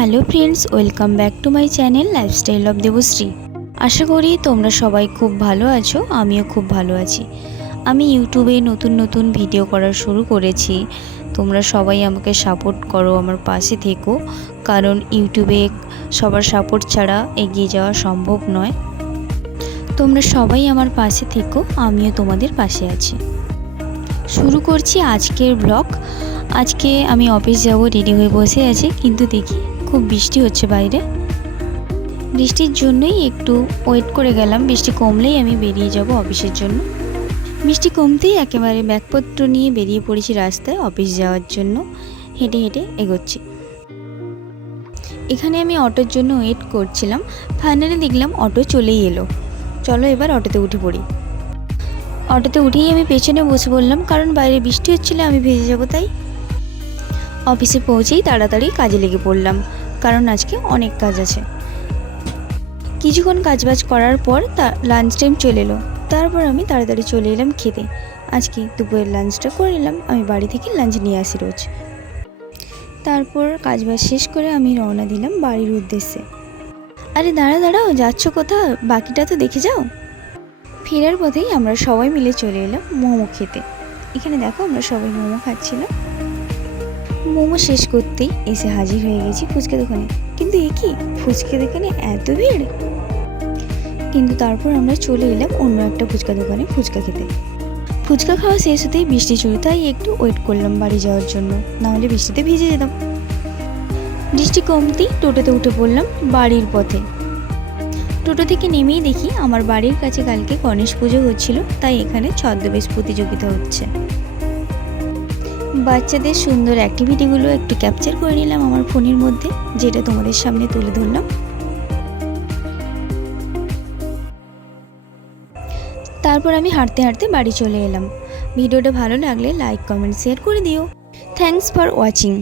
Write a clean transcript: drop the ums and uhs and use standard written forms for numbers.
Hello friends, welcome back to my channel lifestyle of Debashree. আশা করি তোমরা সবাই খুব ভালো আছো, আমিও খুব ভালো আছি। আমি ইউটিউবে নতুন নতুন ভিডিও করা শুরু করেছি। তোমরা সবাই আমাকে সাপোর্ট করো, আমার পাশে থেকো, কারণ ইউটিউবে সবার সাপোর্ট ছাড়া এগিয়ে যাওয়া সম্ভব নয়। তোমরা সবাই আমার পাশে থেকো, আমিও তোমাদের পাশে আছি। শুরু করছি আজকের ব্লগ। আজকে আমি অফিস যাব, রেডি হয়ে বসে আছি, কিন্তু দেখি খুব বৃষ্টি হচ্ছে বাইরে। বৃষ্টির জন্যই একটু ওয়েট করে গেলাম, বৃষ্টি কমলেই আমি বেরিয়ে যাব অফিসের জন্য। বৃষ্টি কমতেই একেবারে ব্যাগপত্র নিয়ে বেরিয়ে পড়েছি রাস্তায় অফিস যাওয়ার জন্য। হেঁটে হেঁটে এগোচ্ছি। এখানে আমি অটোর জন্য ওয়েট করছিলাম, ফাইনালি দেখলাম অটো চলেই এলো। চলো এবার অটোতে উঠে পড়ি। অটোতে উঠেই আমি পেছনে বসে পড়লাম, কারণ বাইরে বৃষ্টি হচ্ছিল, আমি ভিজে যাব তাই। অফিসে পৌঁছেই তাড়াতাড়ি কাজে লেগে পড়লাম, কারণ আজকে অনেক কাজ আছে। কিছুক্ষণ কাজবাজ করার পর লাঞ্চ টাইম চলে এলো। তারপর আমি তাড়াতাড়ি চলে এলাম খেতে। আজকে দুপুরের লাঞ্চটা করে নিলাম, আমি বাড়ি থেকে লাঞ্চ নিয়ে আসি রোজ। তারপর কাজবাজ শেষ করে আমি রওনা দিলাম বাড়ির উদ্দেশ্যে। আরে দাঁড়াও, যাচ্ছ কোথা? বাকিটা তো দেখে যাও। ফেরার পথেই আমরা সবাই মিলে চলে এলাম মোমো খেতে। এখানে দেখো আমরা সবাই মোমো খাচ্ছিলাম। মোমো শেষ করতেই এসে হাজির হয়ে গেছি ফুচকা দোকানে। কিন্তু এ কি, ফুচকা দোকানে এত ভিড়! কিন্তু তারপর আমরা চলে এলাম অন্য একটা ফুচকা দোকানে ফুচকা খেতে। ফুচকা খাওয়া শেষ হতেই বৃষ্টি শুরু, তাই একটু ওয়েট করলাম বাড়ি যাওয়ার জন্য, নাহলে বৃষ্টিতে ভিজে যেতাম। বৃষ্টি কমতেই টোটোতে উঠে পড়লাম বাড়ির পথে। টোটো থেকে নেমেই দেখি আমার বাড়ির কাছে কালকে গণেশ পুজো হচ্ছিল, তাই এখানে ছদ্মবেশ প্রতিযোগিতা হচ্ছে। বাচ্চাদের সুন্দর অ্যাক্টিভিটিগুলো একটু ক্যাপচার করে নিলাম আমার ফোনের মধ্যে, যেটা তোমাদের সামনে তুলে ধরলাম। তারপর আমি হাঁটতে হাঁটতে বাড়ি চলে এলাম। ভিডিওটা ভালো লাগলে লাইক, কমেন্ট, শেয়ার করে দিও। Thanks for watching.